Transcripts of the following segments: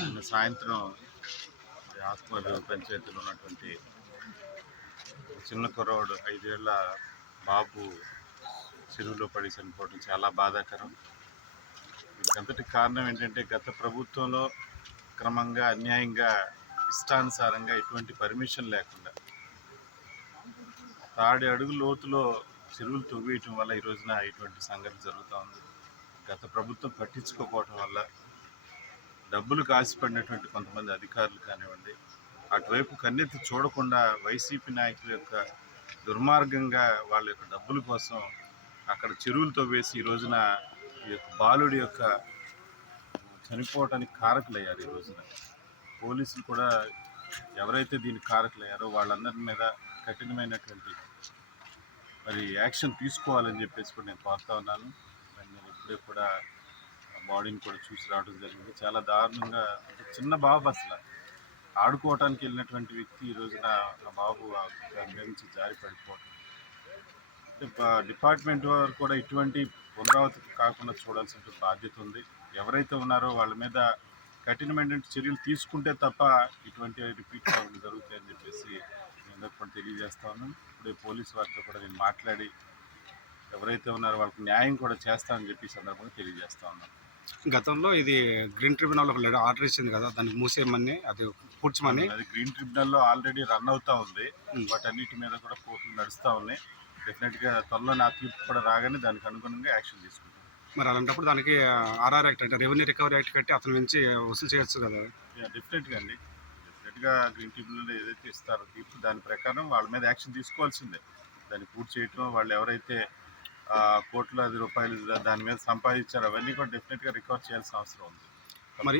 నిన్న సాయంత్రం ఆత్మూరు పంచాయతీలో ఉన్నటువంటి చిన్న కుర్రవాడు 5 ఏళ్ల బాబు చెరువులో పడి చనిపోవడం చాలా బాధాకరం. దీనికంతటి కారణం ఏంటంటే గత ప్రభుత్వంలో క్రమంగా అన్యాయంగా ఇష్టానుసారంగా ఎటువంటి పర్మిషన్ లేకుండా 6 అడుగుల లోతులో చెరువులు తవ్వేయటం వల్ల ఈ రోజున ఇటువంటి సంఘటన జరుగుతూ ఉంది. గత ప్రభుత్వం పట్టించుకోకపోవటం వల్ల డబ్బులకు ఆశపడినటువంటి కొంతమంది అధికారులు కానివ్వండి, అటువైపు కన్నెత్తి చూడకుండా వైసీపీ నాయకుల యొక్క దుర్మార్గంగా వాళ్ళ యొక్క డబ్బుల కోసం అక్కడ చెరువులు తవ్వేసి ఈ రోజున ఈ యొక్క బాలుడి యొక్క చనిపోవటానికి కారకులయ్యారు. ఈ రోజున పోలీసులు కూడా ఎవరైతే దీనికి కారకులయ్యారో వాళ్ళందరి మీద కఠినమైనటువంటి యాక్షన్ తీసుకోవాలని చెప్పేసి కూడా నేను కోరుతా ఉన్నాను. నేను ఇప్పుడే కూడా బాడీని కూడా చూసి రావడం జరిగింది. చాలా దారుణంగా చిన్న బాబు అసలు ఆడుకోవటానికి వెళ్ళినటువంటి వ్యక్తి ఈ రోజున ఆ బాబు దాని మీద నుంచి జారి పడిపోవటం. డిపార్ట్మెంట్ వారు కూడా ఇటువంటి పునరావృతి కాకుండా చూడాల్సిన బాధ్యత ఉంది. ఎవరైతే ఉన్నారో వాళ్ళ మీద కఠినమైన చర్యలు తీసుకుంటే తప్ప ఇటువంటి రిపీట్ కావడం జరుగుతాయని చెప్పేసి నేను కూడా తెలియజేస్తా ఉన్నాను. ఇప్పుడే పోలీసు వారితో కూడా నేను మాట్లాడి ఎవరైతే ఉన్నారో వాళ్ళకి న్యాయం కూడా చేస్తామని చెప్పి సందర్భంగా తెలియజేస్తా ఉన్నాను. గతంలో ఇది గ్రీన్ ట్రిబ్యునల్ ఒక ఆర్డర్ ఇచ్చింది కదా, దాన్ని మూసేయమని, అది పూడ్చమని. అది గ్రీన్ ట్రిబ్యునల్లో ఆల్రెడీ రన్ అవుతూ ఉంది. వాటన్నిటి మీద కూడా కోర్టులు నడుస్తూ ఉన్నాయి. డెఫినెట్గా త్వరలో నా తీర్పు కూడా రాగానే దానికి అనుగుణంగా యాక్షన్ తీసుకుంటాం. మరి అలాంటప్పుడు దానికి ఆర్ఆర్ యాక్ట్ అంటే రెవెన్యూ రికవరీ యాక్ట్ కట్టి అతని నుంచి వసూలు చేయొచ్చు కదా. డెఫినెట్గా అండి, డెఫినెట్గా గ్రీన్ ట్రిబ్యునల్ ఏదైతే ఇస్తారో తీర్పు దాని ప్రకారం వాళ్ళ మీద యాక్షన్ తీసుకోవాల్సిందే. దాన్ని పూర్తి చేయటం, వాళ్ళు ఎవరైతే కోట్లాది రూపాయలు దాని మీద సంపాదించారు అవన్నీ కూడా డెఫినెట్గా రికవర్ చేయాల్సిన అవసరం ఉంది. మరి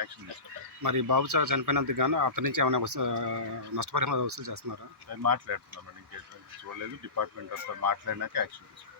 యాక్షన్ తీసుకుంటారు. మరి బాబు చనిపోయినందుకు గాను అతని నుంచి ఏమైనా నష్టపరిహారం వసూలు చేస్తున్నారా? మాట్లాడుతున్నామండి, ఇంకెటువంటి చూడలేదు. డిపార్ట్మెంట్ మాట్లాడినాక యాక్షన్ తీసుకుంటాం.